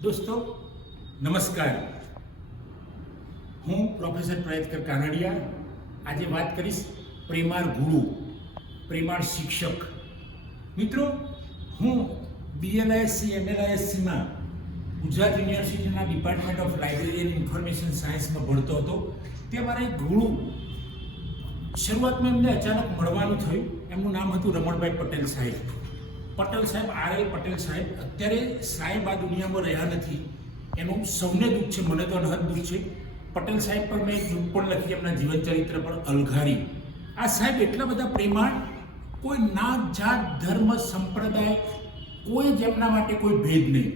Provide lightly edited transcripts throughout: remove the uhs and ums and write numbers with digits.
દોસ્તો નમસ્કાર, હું પ્રોફેસર પ્રયત્કર કાનડિયા આજે વાત કરીશ પ્રેમાળ ગુરુ, પ્રેમાળ શિક્ષક. મિત્રો, હું BLISC MLISCમાં ગુજરાત યુનિવર્સિટીના department of library and information સાયન્સમાં ભણતો હતો. તે મારા એક ગુરુ, શરૂઆતમાં એમને અચાનક મળવાનું થયું. એમનું નામ હતું રમણભાઈ પટેલ સાહેબ. પટેલ સાહેબ, RL પટેલ સાહેબ. અત્યારે સાહેબ આ દુનિયામાં રહ્યા નથી, એનું સૌને દુઃખ છે, મને તો અનહદ દુઃખ છે. પટેલ સાહેબ પર મેં એક બુક પણ લખી એમના જીવન ચરિત્ર પર, અલઘારી. આ સાહેબ એટલા બધા પ્રેમાળ, કોઈ નાત જાત ધર્મ સંપ્રદાય કોઈ જ એમના માટે કોઈ ભેદ નહીં.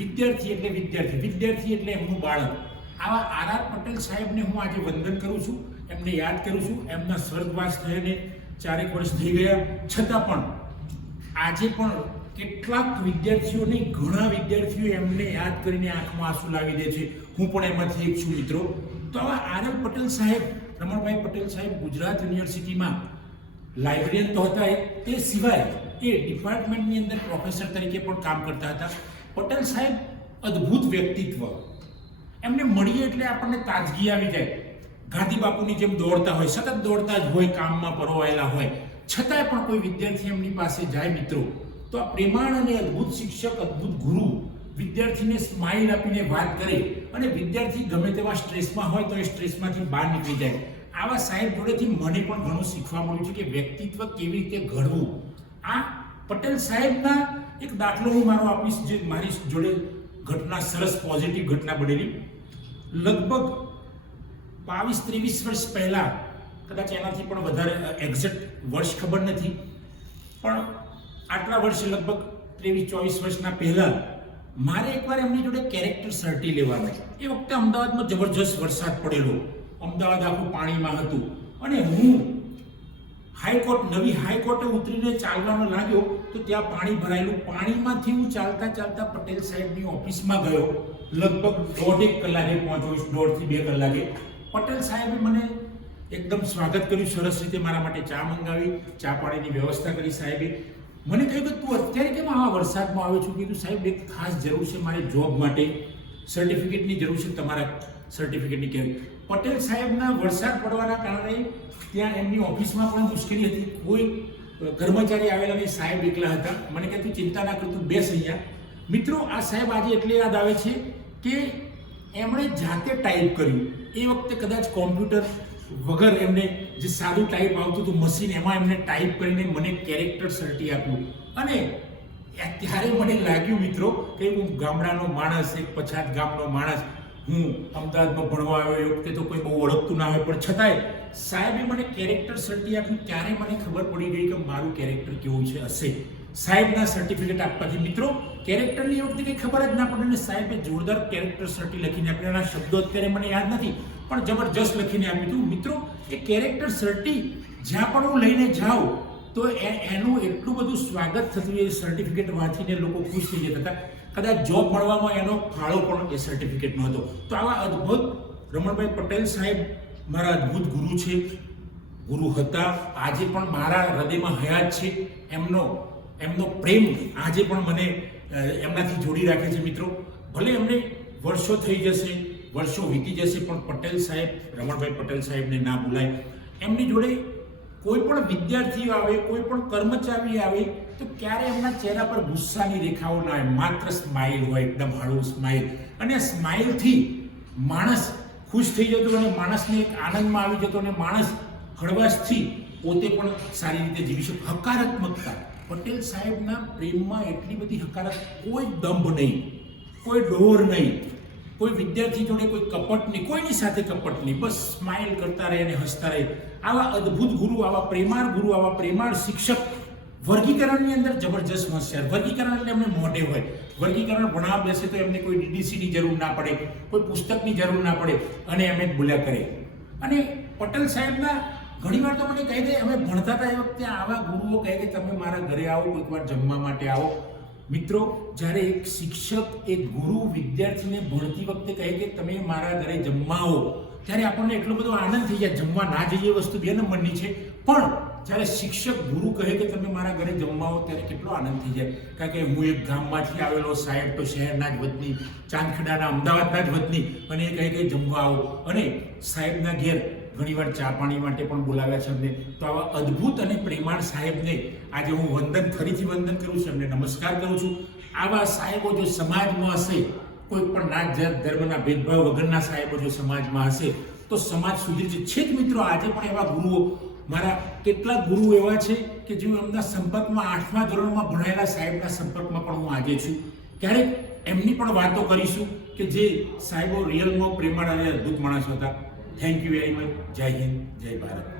વિદ્યાર્થી એટલે વિદ્યાર્થી, વિદ્યાર્થી એટલે એમનું બાળક. આવા RR પટેલ સાહેબને હું આજે વંદન કરું છું, એમને યાદ કરું છું. એમના સ્વર્ગવાસ થઈને 4 વર્ષ થઈ ગયા, છતાં પણ આજે પણ કેટલાક વિદ્યાર્થીઓ નહીં, ઘણા વિદ્યાર્થીઓ એમને યાદ કરીને આંખમાં આંસુ લાવી દે છે. હું પણ એમાંથી એક છું મિત્રો. તો આવા RL પટેલ સાહેબ, રમણભાઈ પટેલ સાહેબ ગુજરાત યુનિવર્સિટીમાં લાઇબ્રેરિયન તો હતા, તે સિવાય એ ડિપાર્ટમેન્ટની અંદર પ્રોફેસર તરીકે પણ કામ કરતા હતા. પટેલ સાહેબ અદ્ભુત વ્યક્તિત્વ. એમને મળીએ એટલે આપણને તાજગી આવી જાય. ગાંધી બાપુની જેમ દોડતા હોય, સતત દોડતા જ હોય, કામમાં પરોવાયેલા હોય, છતાંય પણ કોઈ વિદ્યાર્થી એમની પાસે જાય મિત્રો, તો આ પ્રેમાળ અને અદ્ભુત શિક્ષક, અદ્ભુત ગુરુ વિદ્યાર્થીને સ્માઇલ આપીને વાત કરે અને વિદ્યાર્થી ગમે તેવા સ્ટ્રેસમાં હોય તો એ સ્ટ્રેસમાંથી બહાર નીકળી જાય. આવા સાહેબ જોડેથી મને પણ ઘણું શીખવા મળ્યું છે કે વ્યક્તિત્વ કેવી રીતે ઘડવું. આ પટેલ સાહેબના એક દાખલો હું મારો આપીશ, જે મારી જોડે ઘટના, સરસ પોઝિટિવ ઘટના બનેલી. લગભગ 22-23 વર્ષ પહેલાં, કદાચ એનાથી પણ વધારે એક્ઝેક્ટ વર્ષ ખબર નથી, પણ આટલા વર્ષ લગભગ 23-24 વર્ષના પહેલાં મારે એકવાર એમની જોડે કેરેક્ટર સર્ટી લેવાનું. એ વખતે અમદાવાદમાં જબરજસ્ત વરસાદ પડેલો, અમદાવાદ આખું પાણીમાં હતું અને હું નવી હાઈકોર્ટે ઉતરીને ચાલવાનો લાગ્યો તો ત્યાં પાણી ભરાયેલું. પાણીમાંથી હું ચાલતા ચાલતા પટેલ સાહેબની ઓફિસમાં ગયો. લગભગ 1.5 કલાકે પહોંચ્યો, 1.5 થી 2 કલાકે. પટેલ સાહેબે મને એકદમ સ્વાગત કર્યું, સરસ રીતે મારા માટે ચા મંગાવી, ચા પાણીની વ્યવસ્થા કરી. સાહેબે મને કહ્યું કે તું અત્યારે કેમ આવા વરસાદમાં આવ્યો છું? કીધું સાહેબ એક ખાસ જરૂર છે, મારી જોબ માટે સર્ટિફિકેટની જરૂર છે, તમારા સર્ટિફિકેટની. કે પટેલ સાહેબના વરસાદ પડવાના કારણે ત્યાં એમની ઓફિસમાં પણ મુશ્કેલી હતી, કોઈ કર્મચારી આવેલા નહીં, સાહેબ એકલા હતા. મને કહે તું ચિંતા ના કર, તું બેસ અહીંયા. મિત્રો, આ સાહેબ આજે એટલે યાદ આવે છે કે એમણે જાતે ટાઈપ કર્યું. એ વખતે કદાચ કોમ્પ્યુટર વગર એમને જે સાદું ટાઈપ આવતું હતું મશીન, એમાં એમને ટાઈપ કરીને મને કેરેક્ટર સર્ટી આપ્યું. અને ત્યારે મને લાગ્યું મિત્રો કે હું ગામડાનો માણસ, એક પછાત ગામનો માણસ, હું અમદાવાદમાં ભણવા આવ્યો. એ વખતે તો કોઈ બહુ ઓળખતું ના હોય, પણ છતાંય સાહેબે મને કેરેક્ટર સર્ટી આપ્યું. ત્યારે મને ખબર પડી ગઈ કે મારું કેરેક્ટર કેવું છે હશે. સાહેબના સર્ટિફિકેટ આપવાથી મિત્રો કેરેક્ટરની વખતે કંઈ ખબર જ ના પડે ને સાહેબે જોરદાર કેરેક્ટર સર્ટી લખીને આપ્યું. એના શબ્દો અત્યારે મને યાદ નથી, પણ જબરજસ્ત લખીને આપ્યું હતું. મિત્રો, એ કેરેક્ટર સર્ટી જ્યાં પણ હું લઈને જાઉં તો એનું એટલું બધું સ્વાગત થતું, એ સર્ટિફિકેટ વાંચીને લોકો ખુશ થઈ જતા હતા. કદાચ જોબ મળવામાં એનો ફાળો પણ એ સર્ટિફિકેટનો હતો. તો આવા અદ્ભુત રમણભાઈ પટેલ સાહેબ મારા અદ્ભુત ગુરુ છે, ગુરુ હતા, આજે પણ મારા હૃદયમાં હયાત છે. એમનો પ્રેમ આજે પણ મને એમનાથી જોડી રાખે છે મિત્રો. ભલે એમને વર્ષો થઈ જશે, વર્ષો વીતી જશે, પણ પટેલ સાહેબ, રમણભાઈ પટેલ સાહેબને ના ભૂલાય. એમની જોડે કોઈ પણ વિદ્યાર્થીઓ આવે, કોઈ પણ કર્મચારી આવે તો ક્યારે એમના ચહેરા પર ગુસ્સાની રેખાઓ ના આવે, માત્ર સ્માઇલ હોય, એકદમ હળવું સ્માઇલ. અને સ્માઇલથી માણસ ખુશ થઈ જતો અને માણસને એક આનંદમાં આવી જતો અને માણસ હળવાશથી પોતે પણ સારી રીતે જીવી શકે. હકારાત્મકતા, પટેલ સાહેબના પ્રેમમાં એટલી બધી કોઈ દંભ નહીં, કોઈ ડોર નહીં, કોઈ વિદ્યાર્થી જોડે કોઈ કપટ નહીં, કોઈની સાથે કપટ નહીં, બસ સ્માઇલ કરતા રહે અને હસતા રહે. આવા અદ્ભુત ગુરુ, આવા પ્રેમાળ ગુરુ, આવા પ્રેમાળ શિક્ષક. વર્ગીકરણની અંદર જબરજસ્ત હોશિયાર. વર્ગીકરણ એટલે એમને મોઢે હોય. વર્ગીકરણ ભણાવવા બેસે તો એમને કોઈ DDCની જરૂર ના પડે, કોઈ પુસ્તકની જરૂર ના પડે અને એમ જ બોલ્યા કરે. અને પટેલ સાહેબના ઘણીવાર તો મને કહી દે, અમે ભણતા હતા એ વખતે આવા ગુરુઓ કહે કે તમે મારા ઘરે આવો, કોઈક વાર જમવા માટે આવો. મિત્રો, જ્યારે એક શિક્ષક, એક ગુરુ વિદ્યાર્થીને ભણતી વખતે કહે કે તમે મારા ઘરે જમવા આવો, ત્યારે આપણને એટલો બધો આનંદ થઈ જાય. જમવા ના જઈએ વસ્તુ 2 નંબરની છે, પણ જ્યારે શિક્ષક ગુરુ કહે કે તમે મારા ઘરે જમવા આવો ત્યારે કેટલો આનંદ થઈ જાય. કારણ કે હું એક ગામમાંથી આવેલો, સાહેબ તો શહેરના જ વતની, ચાંદખેડાના, અમદાવાદના જ વતની, અને એ કહે કે જમવા આવો. અને સાહેબના ઘેર ઘણીવાર ચા પાણી માટે પણ બોલાવ્યા છે અમને. તો આવા અદ્ભુત અને પ્રેમાળ સાહેબને આજે હું ફરીથી વંદન કરું છું, એમને નમસ્કાર કરું છું. આવા સાહેબો જો સમાજમાં હશે, કોઈ પણ નાત જાત ધર્મના ભેદભાવ વગરના સાહેબો જો સમાજમાં હશે તો સમાજ સુધરી છે જ મિત્રો. આજે પણ એવા ગુરુઓ, મારા કેટલાક ગુરુ એવા છે કે જે એમના સંપર્કમાં 8મા ધોરણમાં ભણાયેલા સાહેબના સંપર્કમાં પણ હું આજે છું. ક્યારેક એમની પણ વાતો કરીશું કે જે સાહેબો રિયલમાં પ્રેમાળ અને અદ્ભુત માણસો હતા. Thank you very much. જય હિન્દ, જય ભારત.